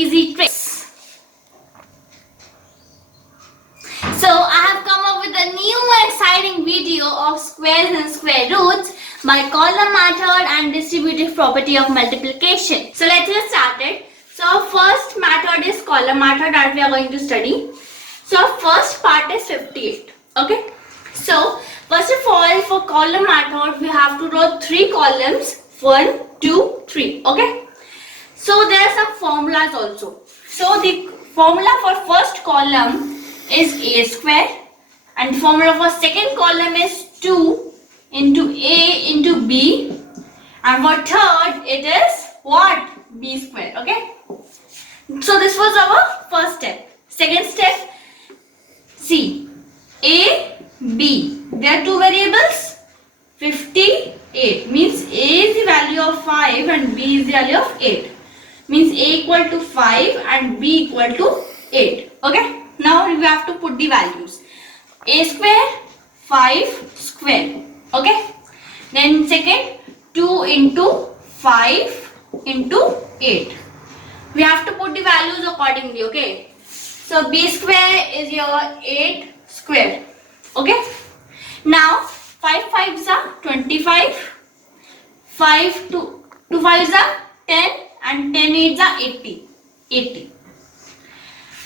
easy tricks. So I have come up with a new and exciting video of squares and square roots by column method and distributive property of multiplication. So let's get started. So first method is column method that we are going to study. So first part is 58. Okay. So first of all, for column method we have to draw 3 columns. 1, 2, 3. Okay. So there are some formulas also. So the formula for first column is a square, and the formula for second column is 2 into a into b, and for third it is what? B square. Okay. So this was our first step. Second step, see, a, b. There are 2 variables. 58 means a is the value of 5 and b is the value of 8. Means a equal to 5 and b equal to 8. Okay. Now we have to put the values. A square, 5 square. Okay. Then second, 2 into 5 into 8. We have to put the values accordingly. Okay. So b square is your 8 square. Okay. Now 5 5s are 25. 5 2 5s are 10 and 10 8s are 80. 80.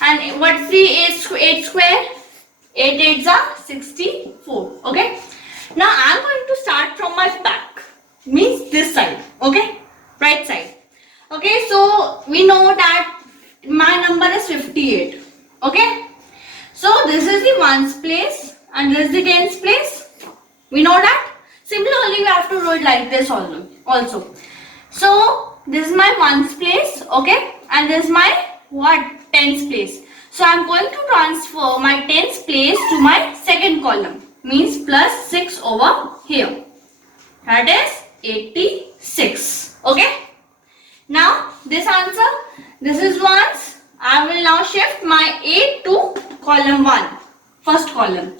And what's the 8 square? 8 8s are 64. Okay. Now I am going to start from my back. Means this side. Okay. Right side. Okay. So we know that my number is 58. Okay. So this is the ones place and this is the tens place. We know that. Similarly, we have to do it like this also. So this is my ones place. Okay. And this is my what? Tens place. So I am going to transfer my tens place to my second column. Means plus 6 over here. That is 86. Okay. Now this answer. This is ones. I will now shift my 8 to column 1. First column.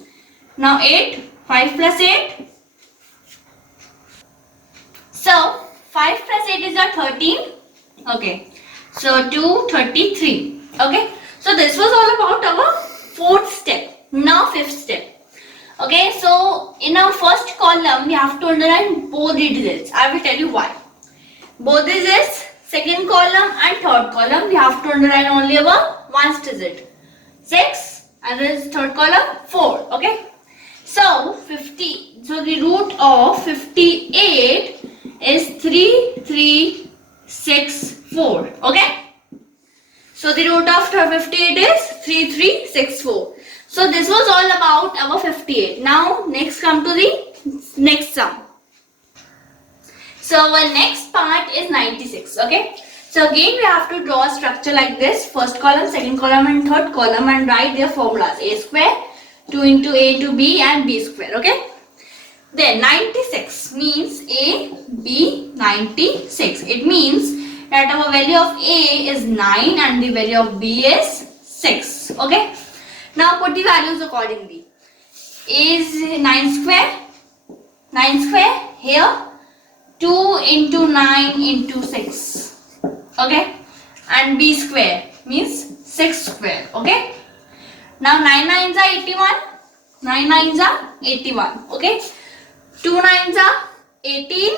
Now 8. 5 plus 8. So 5 plus 8 is a 13. Okay. So 2, 33. Okay. So this was all about our fourth step. Now fifth step. Okay. So in our first column we have to underline both the digits. I will tell you why. Both digits, second column and third column, we have to underline only our ones digit. 6 and this third column 4. Okay. So 50. So the root of 58 is 3364. Okay. So the root of 58 is 3364. So this was all about our 58. Now next come to the next sum. So our next part is 96. Okay. So again we have to draw a structure like this. First column, second column and third column and write their formulas. A square, 2 into a to b and b square. Okay. Then 96 means a, b, 96. It means that our value of a is 9 and the value of b is 6. Okay. Now put the values accordingly. A is 9 square. 9 square here. 2 into 9 into 6. Okay. And b square means 6 square. Okay. Now 9 9s are 81. 9 9s are 81. Okay. 2 9s are 18.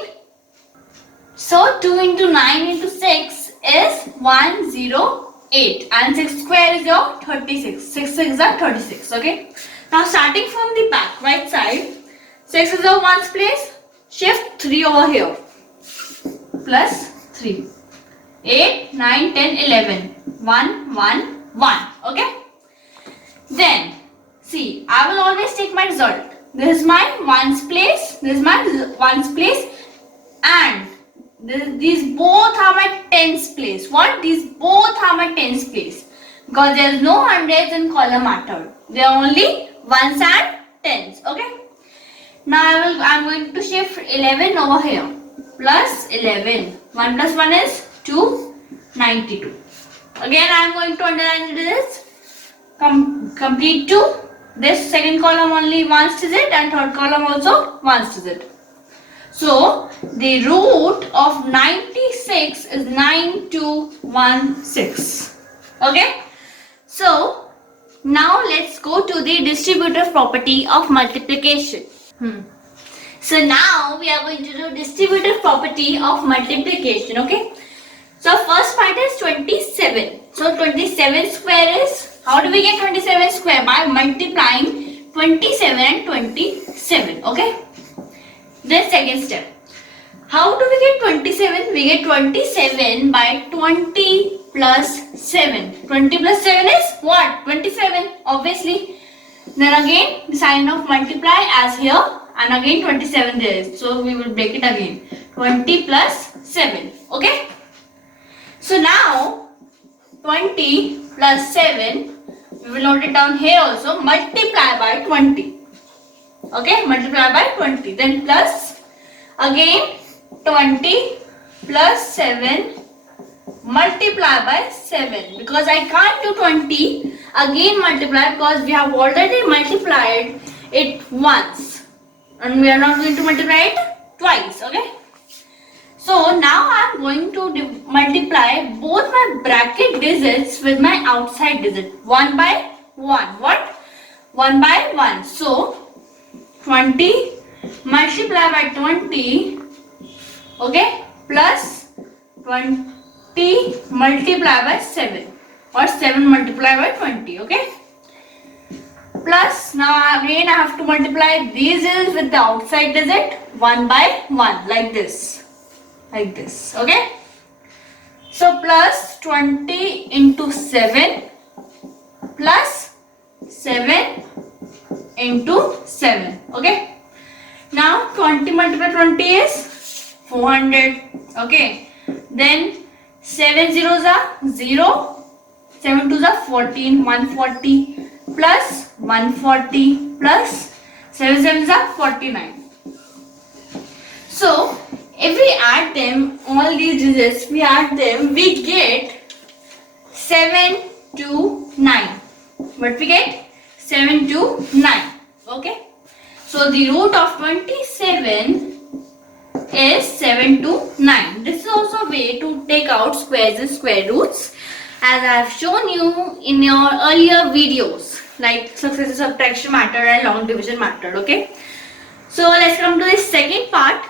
So 2 into 9 into 6 is 108. And 6 square is your 36. 6 6 are 36. Okay. Now starting from the back right side. 6 is your ones place. Shift 3 over here. Plus 3. 8, 9, 10, 11. 1, 1, 1. Okay. Then, see, I will always take my result. This is my ones place. This is my ones place. And these both are my tens place. What? These both are my tens place. Because there is no hundreds in column method. They are only ones and tens. Okay. Now I am going to shift 11 over here. Plus 11. 1 plus 1 is 2. 92. Again I am going to underline this. Complete to this second column only ones digit and third column also ones digit. So the root of 96 is 9216. Okay. So now let's go to the distributive property of multiplication. So now we are going to do distributive property of multiplication. Okay. So first part is 27. So 27 square is, how do we get 27 square? By multiplying 27 and 27. Okay. Then second step. How do we get 27? We get 27 by 20 plus 7. 20 plus 7 is what? 27. Obviously. Then again the sign of multiply as here, and again 27 there is. So we will break it again. 20 plus 7. Okay. So now 20 plus 7, we will note it down here also, multiply by 20. Okay, multiply by 20. Then plus again 20 plus 7 multiply by 7. Because I can't do 20 again multiply, because we have already multiplied it once. And we are not going to multiply it twice. Okay. So now I am going to multiply both my bracket digits with my outside digit. 1 by 1. What? 1 by 1. So 20 multiply by 20. Okay. Plus 20 multiply by 7. Or 7 multiply by 20. Okay. Plus now again I have to multiply these digits with the outside digit. 1 by 1. Like this. Like this. Okay. So plus 20 into 7 plus 7 into 7. Okay. Now 20 multiplied 20 is 400. Okay. Then 7 zeros are 0. 7 twos are 14. 140 plus 140 plus 7 sevens are 49. So if we add them, all these digits, we add them, we get 7 to 9. What we get? 7 to 9. Okay. So the root of 27 is 7 to 9. This is also a way to take out squares and square roots, as I have shown you in your earlier videos, like successive subtraction method and long division method. Okay. So let's come to the second part.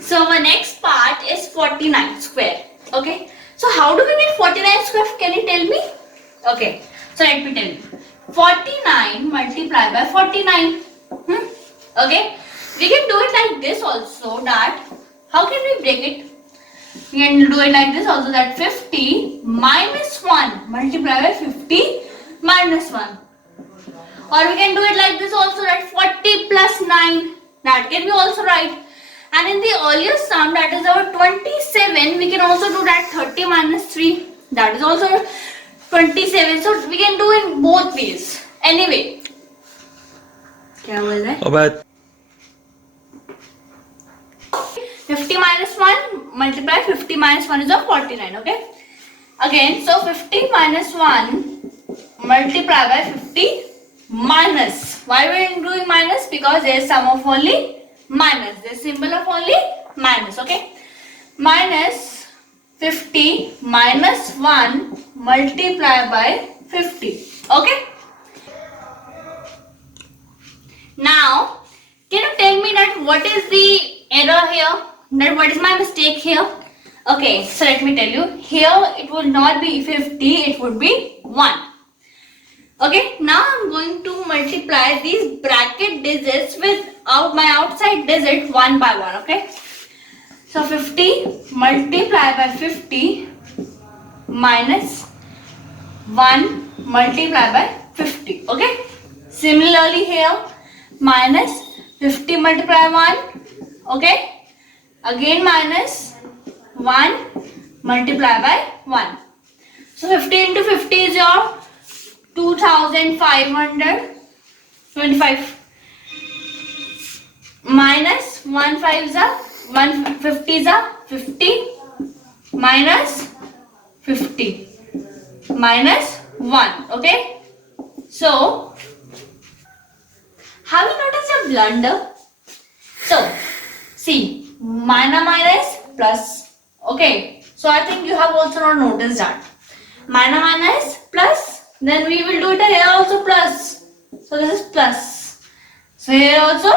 So our next part is 49 square. Okay. So how do we get 49 square? Can you tell me? Okay. So let me tell you. 49 multiplied by 49. Okay. We can do it like this also, that how can we break it? We can do it like this also, that 50 minus 1 multiplied by 50 minus 1. Or we can do it like this also, that 40 plus 9. That can be also right. And in the earlier sum, that is our 27, we can also do that 30 minus 3. That is also 27. So we can do in both ways. Anyway. क्या बोल रहा है? 50 minus 1 multiply 50 minus 1 is of 49. Okay. Again, so 50 minus 1 multiply by 50 minus. Why we are doing minus? Because there is sum of only minus. The symbol of only minus. Okay. Minus 50 minus 1 multiply by 50. Okay. Now, can you tell me that what is the error here? That what is my mistake here? Okay, so let me tell you. Here it would not be 50, it would be 1. Okay, now I'm going to multiply these bracket digits with my outside digit 1 by 1. Okay, so 50 multiply by 50 minus 1 multiply by 50. Okay, similarly here minus 50 multiply 1. Okay, again minus 1 multiply by 1. So 50 into 50 is your 2525 minus 1 5 is a 150 is a 50 minus 50 minus 1. Okay, so have you noticed a blunder? So minus plus. Okay, so I think you have also not noticed that. Minus plus, then we will do it here also plus. So this is plus. So here also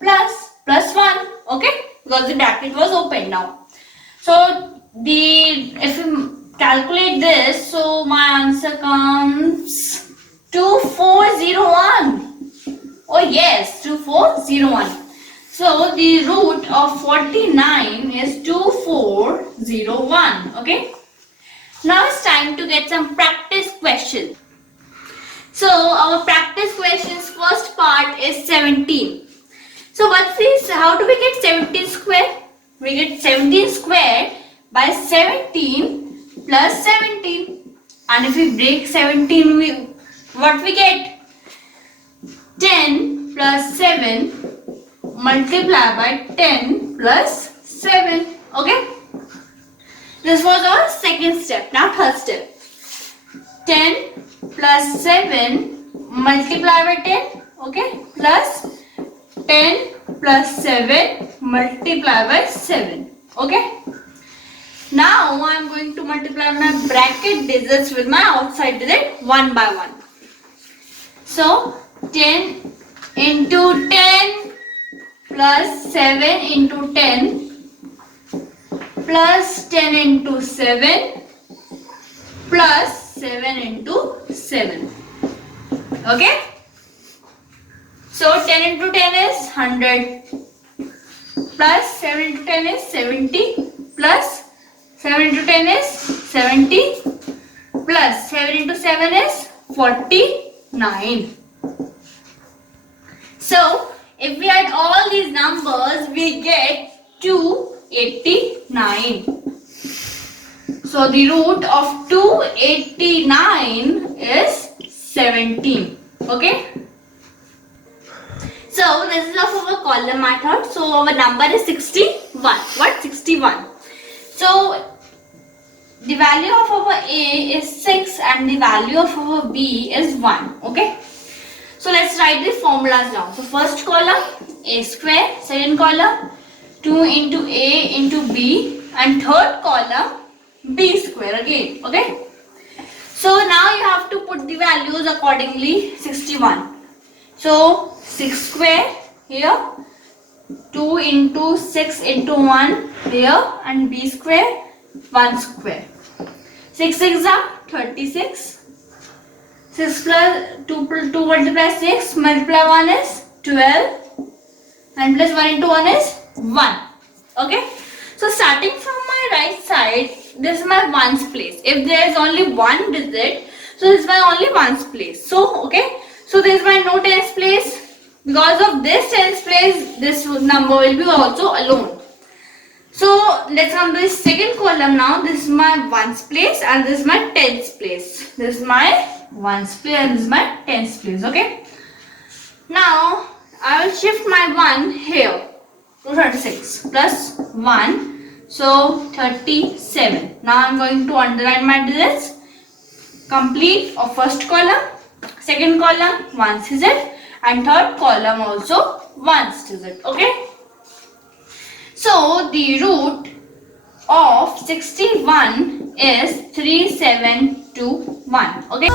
plus 1. Okay, because the bracket was open now. So if you calculate this, so my answer comes 2401. Oh yes, 2401. So the root of 49 is 2401. Okay. Now it's time to get some practice questions. So our practice questions first part is 17. So what's this? How do we get 17 square? We get 17 square by 17 plus 17. And if we break 17, what we get? 10 plus 7 multiply by 10 plus 7. Okay. This was our second step. Now third step. 10 plus 7 multiply by 10. Okay. Plus 10 plus 7 multiply by 7. Okay. Now I am going to multiply my bracket digits with my outside digit one by one. So 10 into 10 plus 7 into 10 plus 10 into 7 plus 7 into 7. Okay. So 10 into 10 is 100 plus 7 into 10 is 70 plus 7 into 10 is 70 plus 7 into 7 is 49. So if we add all these numbers, we get 289. So the root of 289 is 17. Okay. So this is of our column method. So our number is 61. What? 61. So the value of our A is 6 and the value of our B is 1. Okay. So let's write the formulas down. So first column A square, second column 2 into A into B, and third column B square again. Okay. So now you have to put the values accordingly. 61. So 6 square here, 2 into 6 into 1 here, and B square 1 square. 6 6 are 36. 6 plus 2 multiply 6 multiply 1 is 12, and plus 1 into 1 is 1. Okay. So starting from my right side, this is my ones place. If there is only one digit, so this is my only ones place. So okay. So there is my no tens place. Because of this tens place, this number will be also alone. So let's come to the second column now. This is my ones place and this is my tens place. This is my ones place and this is my tens place. Okay. Now I will shift my 1 here to 36 plus 1. So 37. Now I am going to underline my digits. Complete of first column, second column ones digit, and third column also ones digit. Okay. So the root of 61 is 3721. Okay.